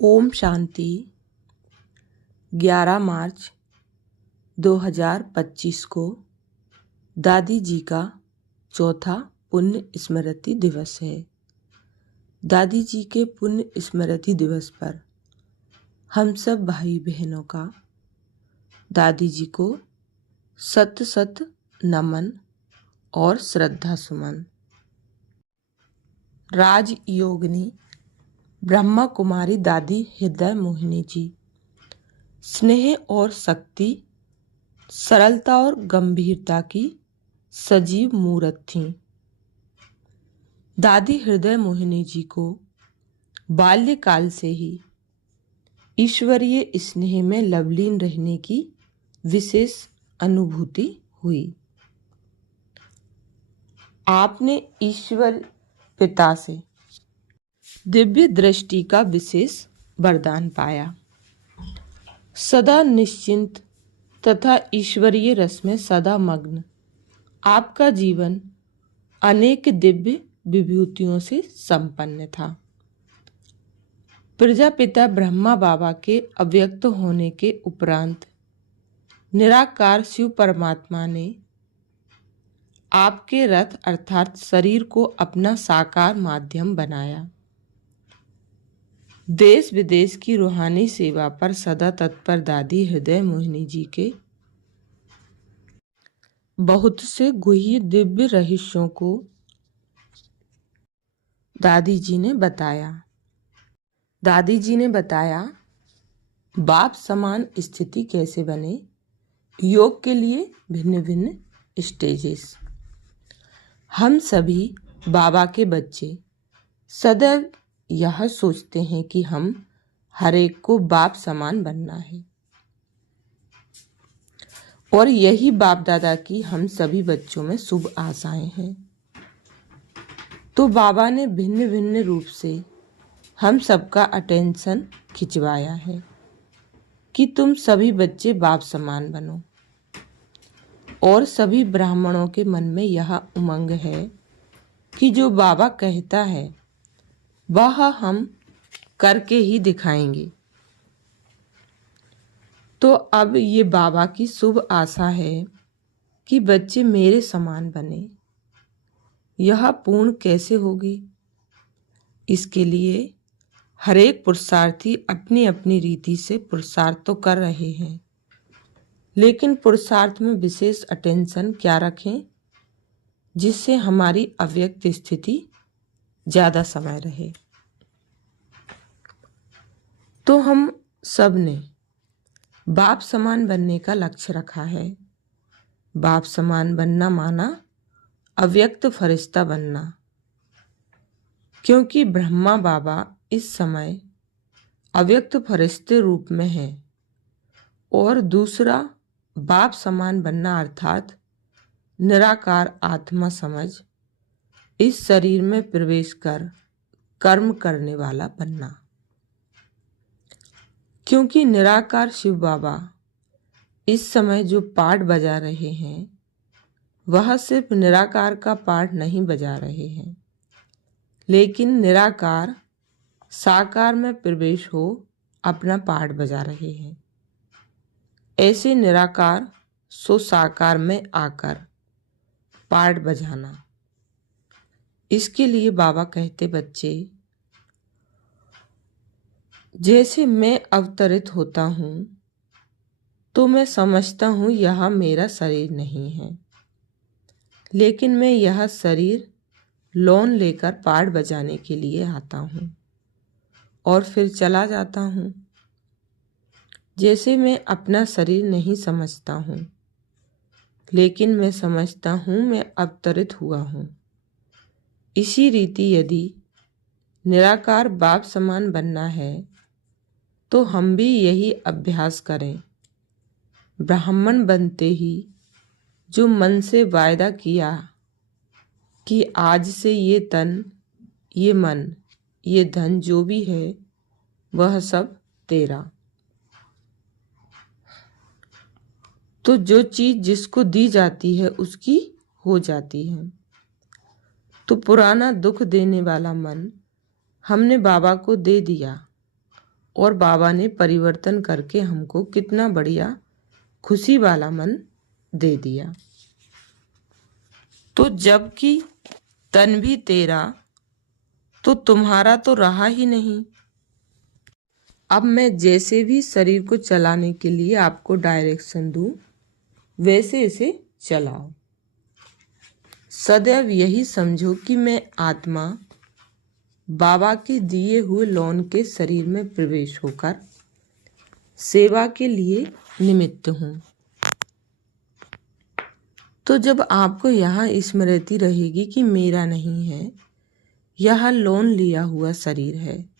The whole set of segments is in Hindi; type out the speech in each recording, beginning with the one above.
ओम शांति। 11 मार्च 2025 को दादी जी का चौथा पुण्य स्मृति दिवस है। दादी जी के पुण्य स्मृति दिवस पर हम सब भाई बहनों का दादी जी को सत सत नमन और श्रद्धा सुमन। राजयोगिनी ब्रह्मा कुमारी दादी हृदय मोहिनी जी स्नेह और शक्ति, सरलता और गंभीरता की सजीव मूर्त थीं। दादी हृदय मोहिनी जी को बाल्यकाल से ही ईश्वरीय स्नेह में लवलीन रहने की विशेष अनुभूति हुई। आपने ईश्वर पिता से दिव्य दृष्टि का विशेष वरदान पाया। सदा निश्चिंत तथा ईश्वरीय रस में सदा मग्न आपका जीवन अनेक दिव्य विभूतियों से संपन्न था। प्रजापिता ब्रह्मा बाबा के अव्यक्त होने के उपरांत निराकार शिव परमात्मा ने आपके रथ अर्थात शरीर को अपना साकार माध्यम बनाया। देश विदेश की रूहानी सेवा पर सदा तत्पर दादी हृदय मोहिनी जी के बहुत से गुह्य दिव्य रहस्यों को दादी जी ने बताया। दादी जी ने बताया बाप समान स्थिति कैसे बने, योग के लिए भिन्न भिन्न स्टेजेस। हम सभी बाबा के बच्चे सदैव यह सोचते हैं कि हम हर एक को बाप समान बनना है और यही बाप दादा की हम सभी बच्चों में शुभ आशाएं हैं। तो बाबा ने भिन्न भिन्न रूप से हम सबका अटेंशन खिंचवाया है कि तुम सभी बच्चे बाप समान बनो। और सभी ब्राह्मणों के मन में यह उमंग है कि जो बाबा कहता है वह हम करके ही दिखाएंगे। तो अब ये बाबा की शुभ आशा है कि बच्चे मेरे समान बने। यह पूर्ण कैसे होगी? इसके लिए हर एक पुरुषार्थी अपनी अपनी रीति से पुरुषार्थ तो कर रहे हैं, लेकिन पुरुषार्थ में विशेष अटेंशन क्या रखें जिससे हमारी अव्यक्त स्थिति ज्यादा समय रहे। तो हम सब ने बाप समान बनने का लक्ष्य रखा है। बाप समान बनना माना अव्यक्त फरिश्ता बनना, क्योंकि ब्रह्मा बाबा इस समय अव्यक्त फरिश्ते रूप में है। और दूसरा बाप समान बनना अर्थात निराकार आत्मा समझ इस शरीर में प्रवेश कर कर्म करने वाला बनना, क्योंकि निराकार शिव बाबा इस समय जो पाठ बजा रहे हैं वह सिर्फ निराकार का पाठ नहीं बजा रहे हैं, लेकिन निराकार साकार में प्रवेश हो अपना पाठ बजा रहे हैं। ऐसे निराकार सो साकार में आकर पाठ बजाना। इसके लिए बाबा कहते बच्चे जैसे मैं अवतरित होता हूँ तो मैं समझता हूँ यह मेरा शरीर नहीं है, लेकिन मैं यह शरीर लोन लेकर पाठ बजाने के लिए आता हूँ और फिर चला जाता हूँ। जैसे मैं अपना शरीर नहीं समझता हूँ, लेकिन मैं समझता हूँ मैं अवतरित हुआ हूँ। इसी रीति यदि निराकार बाप समान बनना है तो हम भी यही अभ्यास करें। ब्राह्मण बनते ही जो मन से वायदा किया कि आज से ये तन, ये मन, ये धन जो भी है वह सब तेरा, तो जो चीज जिसको दी जाती है उसकी हो जाती है। तो पुराना दुख देने वाला मन हमने बाबा को दे दिया और बाबा ने परिवर्तन करके हमको कितना बढ़िया खुशी वाला मन दे दिया। तो जबकि तन भी तेरा तो तुम्हारा तो रहा ही नहीं। अब मैं जैसे भी शरीर को चलाने के लिए आपको डायरेक्शन दूं, वैसे इसे चलाओ। सदैव यही समझो कि मैं आत्मा बाबा के दिए हुए लौन के शरीर में प्रवेश होकर सेवा के लिए निमित्त हूँ। तो जब आपको यहाँ स्मृति रहेगी कि मेरा नहीं है, यह लोन लिया हुआ शरीर है,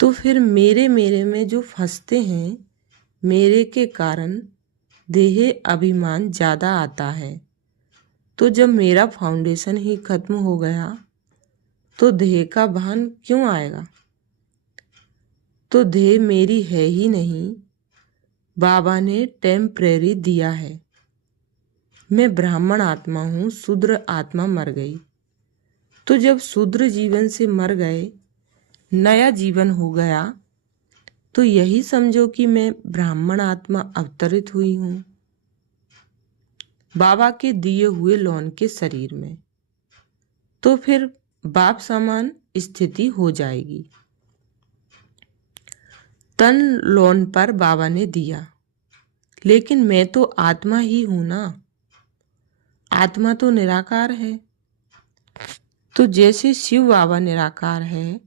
तो फिर मेरे में जो फंसते हैं, मेरे के कारण देह अभिमान ज़्यादा आता है। तो जब मेरा फाउंडेशन ही खत्म हो गया तो देह का भान क्यों आएगा? तो देह मेरी है ही नहीं, बाबा ने टेम्परेरी दिया है। मैं ब्राह्मण आत्मा हूँ, शूद्र आत्मा मर गई। तो जब शूद्र जीवन से मर गए, नया जीवन हो गया, तो यही समझो कि मैं ब्राह्मण आत्मा अवतरित हुई हूँ बाबा के दिए हुए लौन के शरीर में। तो फिर बाप समान स्थिति हो जाएगी। तन लौन पर बाबा ने दिया, लेकिन मैं तो आत्मा ही हूं ना। आत्मा तो निराकार है। तो जैसे शिव बाबा निराकार है,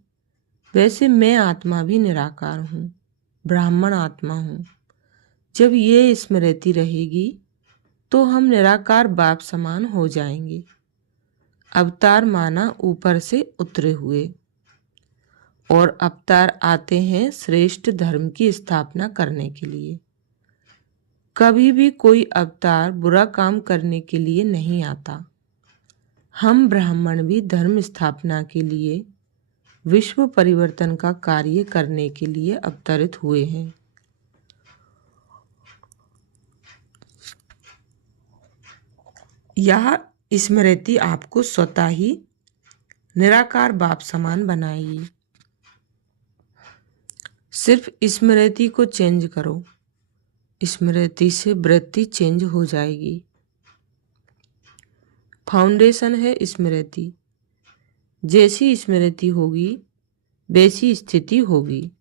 वैसे मैं आत्मा भी निराकार हूँ, ब्राह्मण आत्मा हूँ। जब ये स्मृति रहेगी तो हम निराकार बाप समान हो जाएंगे। अवतार माना ऊपर से उतरे हुए, और अवतार आते हैं श्रेष्ठ धर्म की स्थापना करने के लिए। कभी भी कोई अवतार बुरा काम करने के लिए नहीं आता। हम ब्राह्मण भी धर्म स्थापना के लिए, विश्व परिवर्तन का कार्य करने के लिए अवतरित हुए हैं। यह स्मृति आपको स्वतः ही निराकार बाप समान बनाएगी। सिर्फ स्मृति को चेंज करो, स्मृति से वृत्ति चेंज हो जाएगी। फाउंडेशन है स्मृति। जैसी स्मृति होगी वैसी स्थिति होगी,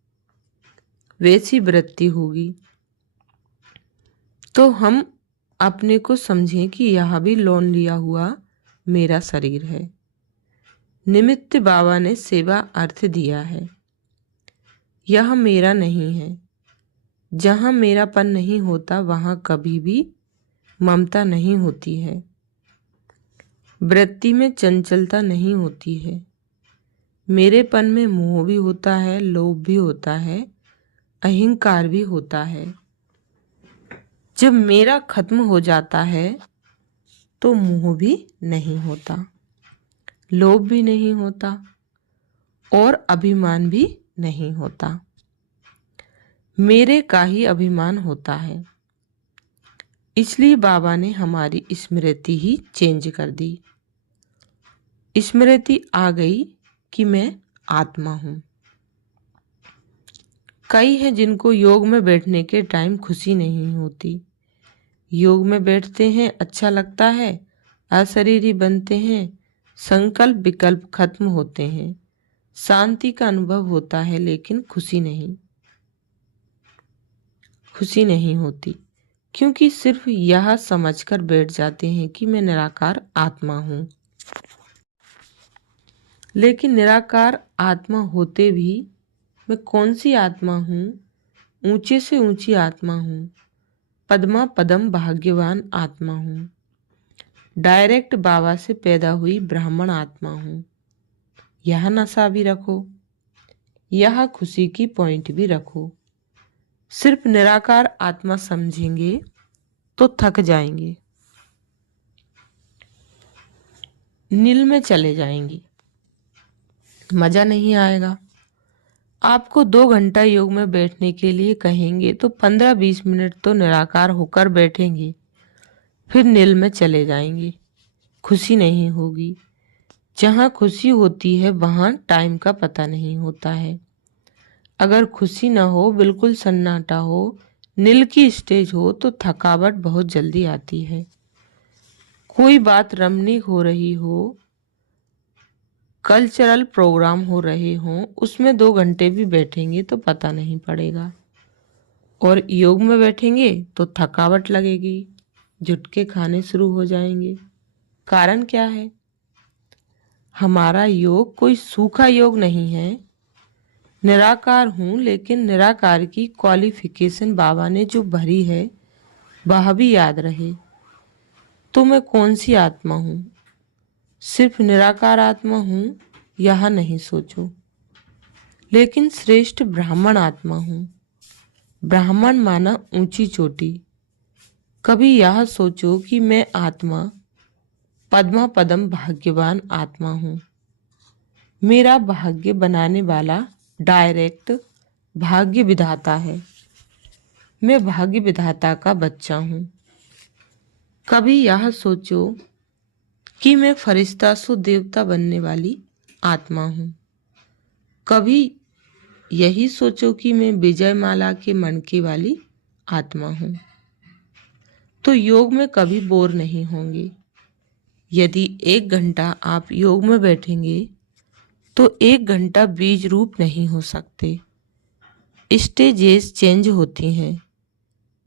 वैसी वृत्ति होगी। तो हम अपने को समझें कि यह भी लोन लिया हुआ मेरा शरीर है। निमित्त बाबा ने सेवा अर्थ दिया है। यह मेरा नहीं है। जहाँ मेरापन नहीं होता वहाँ कभी भी ममता नहीं होती है। वृत्ति में चंचलता नहीं होती है। मेरेपन में मोह भी होता है, लोभ भी होता है, अहंकार भी होता है। जब मेरा खत्म हो जाता है तो मोह भी नहीं होता, लोभ भी नहीं होता और अभिमान भी नहीं होता। मेरे का ही अभिमान होता है। इसलिए बाबा ने हमारी स्मृति ही चेंज कर दी। स्मृति आ गई कि मैं आत्मा हूँ। कई हैं जिनको योग में बैठने के टाइम खुशी नहीं होती। योग में बैठते हैं, अच्छा लगता है, अशरीरी बनते हैं, संकल्प विकल्प खत्म होते हैं, शांति का अनुभव होता है, लेकिन खुशी नहीं होती। क्योंकि सिर्फ यह समझकर बैठ जाते हैं कि मैं निराकार आत्मा हूँ। लेकिन निराकार आत्मा होते भी मैं कौन सी आत्मा हूँ? ऊंचे से ऊंची आत्मा हूँ, पद्मा पदम भाग्यवान आत्मा हूँ, डायरेक्ट बाबा से पैदा हुई ब्राह्मण आत्मा हूँ। यह नशा भी रखो, यह खुशी की पॉइंट भी रखो। सिर्फ निराकार आत्मा समझेंगे तो थक जाएंगे, नील में चले जाएंगे, मजा नहीं आएगा। आपको 2 घंटा योग में बैठने के लिए कहेंगे तो 15-20 मिनट तो निराकार होकर बैठेंगे, फिर नील में चले जाएंगे, खुशी नहीं होगी। जहाँ खुशी होती है वहाँ टाइम का पता नहीं होता है। अगर खुशी न हो, बिल्कुल सन्नाटा हो, नील की स्टेज हो तो थकावट बहुत जल्दी आती है। कोई बात रमणीक हो रही हो, कल्चरल प्रोग्राम हो रहे हों, उसमें 2 घंटे भी बैठेंगे तो पता नहीं पड़ेगा। और योग में बैठेंगे तो थकावट लगेगी, झुटके खाने शुरू हो जाएंगे। कारण क्या है? हमारा योग कोई सूखा योग नहीं है। निराकार हूं, लेकिन निराकार की क्वालिफिकेशन बाबा ने जो भरी है वह भी याद रहे। तो मैं कौन सी आत्मा हूं? सिर्फ निराकार आत्मा हूं, यह नहीं सोचो, लेकिन श्रेष्ठ ब्राह्मण आत्मा हूं। ब्राह्मण माना ऊंची चोटी। कभी यह सोचो कि मैं आत्मा पद्मा पदम भाग्यवान आत्मा हूं। मेरा भाग्य बनाने वाला डायरेक्ट भाग्य विधाता है। मैं भाग्य विधाता का बच्चा हूं। कभी यह सोचो कि मैं फरिश्ता सु देवता बनने वाली आत्मा हूं। कभी यही सोचो कि मैं विजय माला के मणके वाली आत्मा हूं। तो योग में कभी बोर नहीं होंगे। यदि 1 घंटा आप योग में बैठेंगे तो 1 घंटा बीज रूप नहीं हो सकते। स्टेजेस चेंज होती हैं,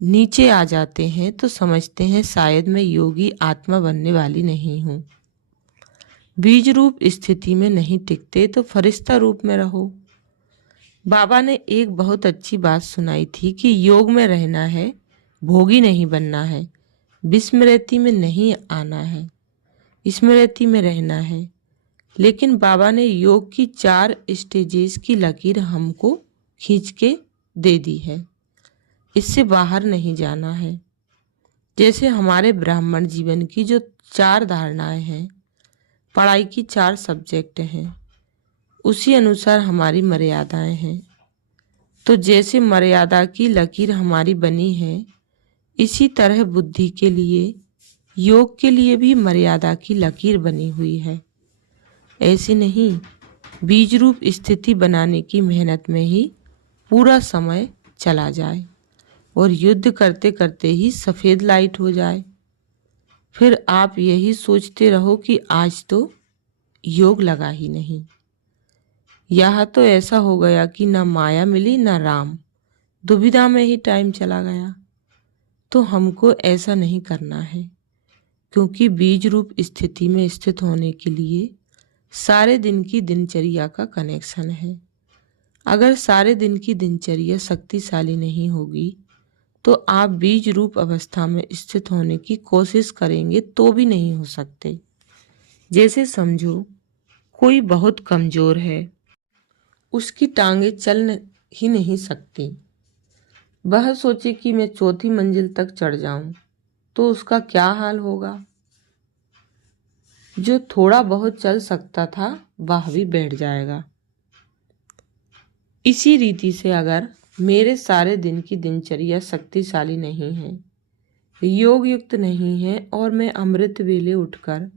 नीचे आ जाते हैं तो समझते हैं शायद मैं योगी आत्मा बनने वाली नहीं हूँ। बीज रूप स्थिति में नहीं टिकते तो फरिश्ता रूप में रहो। बाबा ने एक बहुत अच्छी बात सुनाई थी कि योग में रहना है, भोगी नहीं बनना है, विस्मृति में नहीं आना है, स्मृति में रहना है। लेकिन बाबा ने योग की 4 स्टेजेस की लकीर हमको खींच के दे दी है। इससे बाहर नहीं जाना है। जैसे हमारे ब्राह्मण जीवन की जो 4 धारणाएं हैं, पढ़ाई की 4 सब्जेक्ट हैं, उसी अनुसार हमारी मर्यादाएं हैं। तो जैसे मर्यादा की लकीर हमारी बनी है, इसी तरह बुद्धि के लिए, योग के लिए भी मर्यादा की लकीर बनी हुई है। ऐसे नहीं बीज रूप स्थिति बनाने की मेहनत में ही पूरा समय चला जाए और युद्ध करते करते ही सफ़ेद लाइट हो जाए। फिर आप यही सोचते रहो कि आज तो योग लगा ही नहीं। यह तो ऐसा हो गया कि ना माया मिली ना राम, दुविधा में ही टाइम चला गया। तो हमको ऐसा नहीं करना है, क्योंकि बीज रूप स्थिति में स्थित होने के लिए सारे दिन की दिनचर्या का कनेक्शन है। अगर सारे दिन की दिनचर्या शक्तिशाली नहीं होगी तो आप बीज रूप अवस्था में स्थित होने की कोशिश करेंगे तो भी नहीं हो सकते। जैसे समझो कोई बहुत कमजोर है, उसकी टांगे चल ही नहीं सकती। वह सोचे कि मैं 4थी मंजिल तक चढ़ जाऊं तो उसका क्या हाल होगा। जो थोड़ा बहुत चल सकता था वह भी बैठ जाएगा। इसी रीति से अगर मेरे सारे दिन की दिनचर्या शक्तिशाली नहीं है, योग युक्त नहीं है और मैं अमृत वेले उठकर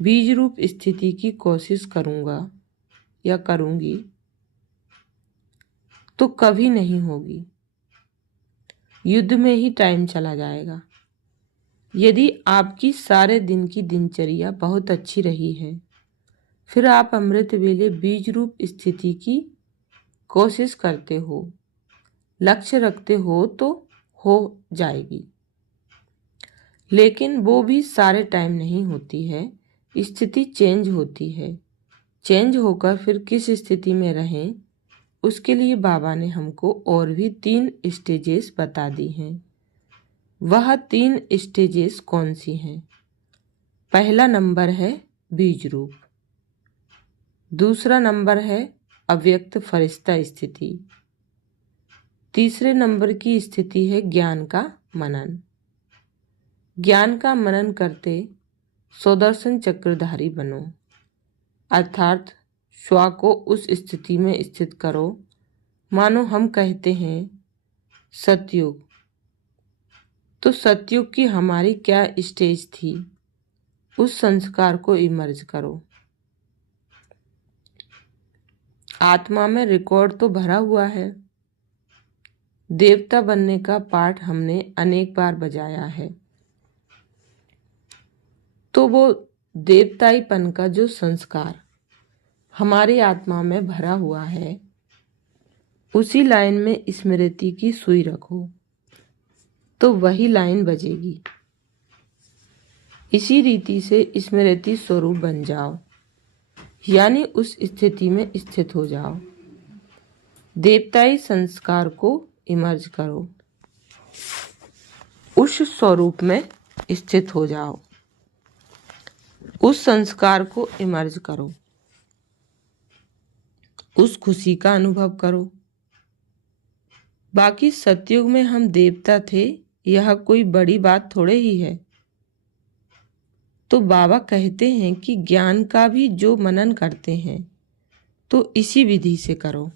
बीज रूप स्थिति की कोशिश करूंगा या करूंगी तो कभी नहीं होगी। युद्ध में ही टाइम चला जाएगा। यदि आपकी सारे दिन की दिनचर्या बहुत अच्छी रही है, फिर आप अमृत वेले बीज रूप स्थिति की कोशिश करते हो, लक्ष्य रखते हो तो हो जाएगी। लेकिन वो भी सारे टाइम नहीं होती है, स्थिति चेंज होती है। चेंज होकर फिर किस स्थिति में रहें, उसके लिए बाबा ने हमको और भी 3 स्टेजेस बता दी हैं। वह 3 स्टेजेस कौन सी हैं? पहला नंबर है बीज रूप, दूसरा नंबर है अव्यक्त फरिश्ता स्थिति, तीसरे नंबर की स्थिति है ज्ञान का मनन। ज्ञान का मनन करते सुदर्शन चक्रधारी बनो, अर्थात स्व को उस स्थिति में स्थित करो मानो हम कहते हैं सतयुग। तो सतयुग की हमारी क्या स्टेज थी, उस संस्कार को इमर्ज करो। आत्मा में रिकॉर्ड तो भरा हुआ है। देवता बनने का पाठ हमने अनेक बार बजाया है। तो वो देवताईपन का जो संस्कार हमारी आत्मा में भरा हुआ है, उसी लाइन में स्मृति की सुई रखो तो वही लाइन बजेगी। इसी रीति से स्मृति स्वरूप बन जाओ, यानी उस स्थिति में स्थित हो जाओ। देवताई संस्कार को इमर्ज करो, उस स्वरूप में स्थित हो जाओ, उस संस्कार को इमर्ज करो, उस खुशी का अनुभव करो। बाकी सतयुग में हम देवता थे, यह कोई बड़ी बात थोड़े ही है। तो बाबा कहते हैं कि ज्ञान का भी जो मनन करते हैं तो इसी विधि से करो।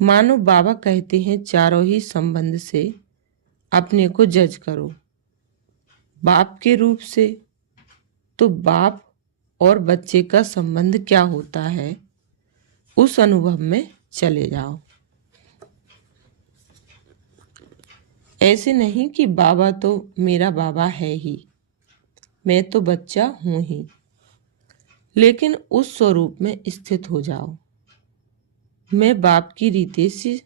मानो बाबा कहते हैं चारों ही संबंध से अपने को जज करो। बाप के रूप से तो बाप और बच्चे का संबंध क्या होता है, उस अनुभव में चले जाओ। ऐसे नहीं कि बाबा तो मेरा बाबा है ही, मैं तो बच्चा हूं ही, लेकिन उस स्वरूप में स्थित हो जाओ। मैं बाप की रीति से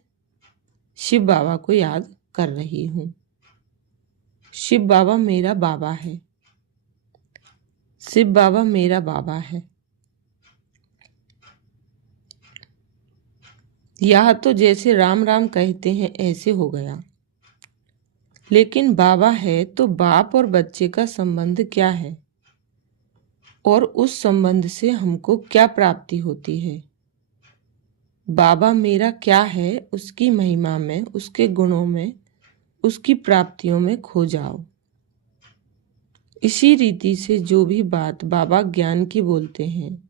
शिव बाबा को याद कर रही हूँ। शिव बाबा मेरा बाबा है, शिव बाबा मेरा बाबा है। यह तो जैसे राम राम कहते हैं ऐसे हो गया, लेकिन बाबा है तो बाप और बच्चे का संबंध क्या है और उस संबंध से हमको क्या प्राप्ति होती है। बाबा मेरा क्या है, उसकी महिमा में, उसके गुणों में, उसकी प्राप्तियों में खो जाओ। इसी रीति से जो भी बात बाबा ज्ञान की बोलते हैं,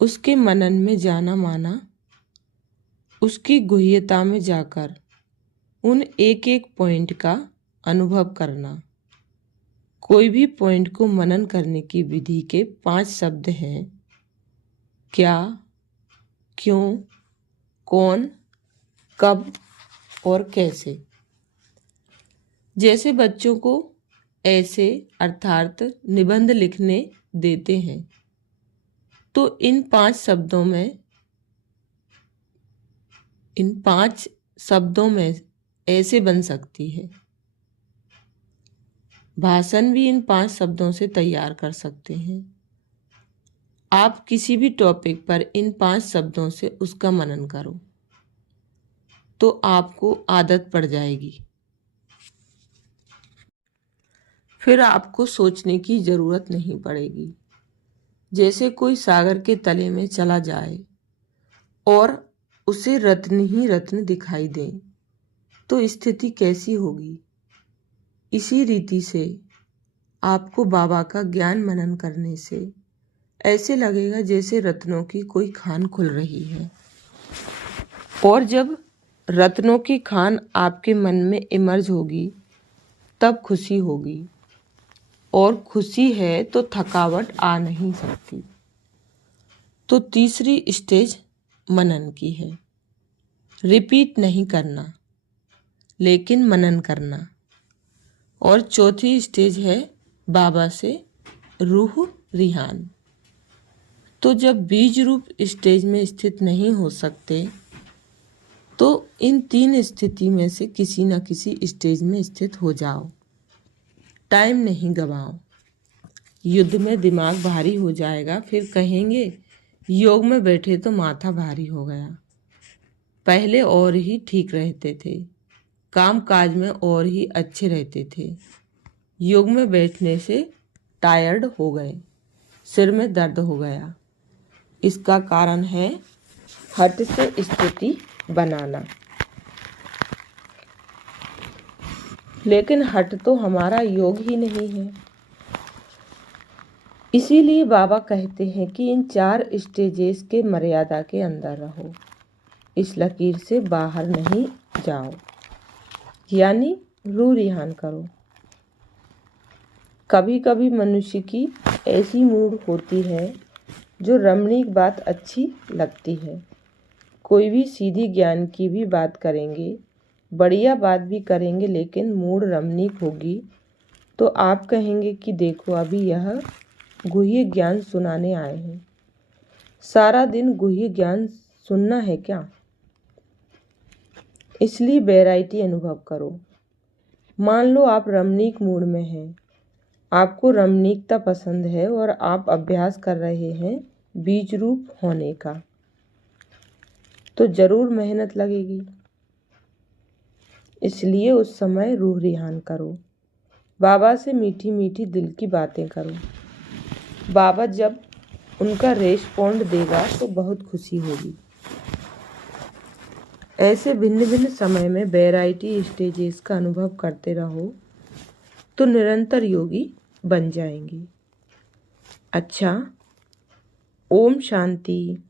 उसके मनन में जाना माना, उसकी गुह्यता में जाकर उन एक एक पॉइंट का अनुभव करना। कोई भी पॉइंट को मनन करने की विधि के 5 शब्द हैं: क्या, क्यों, कौन, कब और कैसे। जैसे बच्चों को ऐसे अर्थात निबंध लिखने देते हैं, तो इन 5 शब्दों में ऐसे बन सकती है। भाषण भी इन 5 शब्दों से तैयार कर सकते हैं। आप किसी भी टॉपिक पर इन 5 शब्दों से उसका मनन करो तो आपको आदत पड़ जाएगी। फिर आपको सोचने की जरूरत नहीं पड़ेगी। जैसे कोई सागर के तले में चला जाए और उसे रत्न ही रत्न दिखाई दे तो स्थिति कैसी होगी। इसी रीति से आपको बाबा का ज्ञान मनन करने से ऐसे लगेगा जैसे रत्नों की कोई खान खुल रही है। और जब रत्नों की खान आपके मन में इमर्ज होगी तब खुशी होगी, और खुशी है तो थकावट आ नहीं सकती। तो तीसरी स्टेज मनन की है। रिपीट नहीं करना लेकिन मनन करना। और चौथी स्टेज है बाबा से रूह रिहान। तो जब बीज रूप स्टेज में स्थित नहीं हो सकते तो इन 3 स्थिति में से किसी न किसी स्टेज में स्थित हो जाओ। टाइम नहीं गवाओ। युद्ध में दिमाग भारी हो जाएगा, फिर कहेंगे योग में बैठे तो माथा भारी हो गया। पहले और ही ठीक रहते थे, काम काज में और ही अच्छे रहते थे, योग में बैठने से टायर्ड हो गए, सिर में दर्द हो गया। इसका कारण है हठ से स्थिति बनाना। लेकिन हठ तो हमारा योग ही नहीं है। इसीलिए बाबा कहते हैं कि इन 4 स्टेजेस के मर्यादा के अंदर रहो, इस लकीर से बाहर नहीं जाओ, यानी रूह रिहान करो। कभी कभी मनुष्य की ऐसी मूड होती है जो रमणीक बात अच्छी लगती है। कोई भी सीधी ज्ञान की भी बात करेंगे, बढ़िया बात भी करेंगे, लेकिन मूड रमणीक होगी तो आप कहेंगे कि देखो अभी यह गुह्य ज्ञान सुनाने आए हैं। सारा दिन गुह्य ज्ञान सुनना है क्या? इसलिए वैरायटी अनुभव करो। मान लो आप रमणीक मूड में हैं, आपको रमणीकता पसंद है और आप अभ्यास कर रहे हैं बीज रूप होने का, तो जरूर मेहनत लगेगी। इसलिए उस समय रूह रिहान करो। बाबा से मीठी मीठी दिल की बातें करो। बाबा जब उनका रेस्पॉन्ड देगा तो बहुत खुशी होगी। ऐसे भिन्न भिन्न समय में वैरायटी स्टेजेस का अनुभव करते रहो तो निरंतर योगी बन जाएंगे। अच्छा, ओम शांति।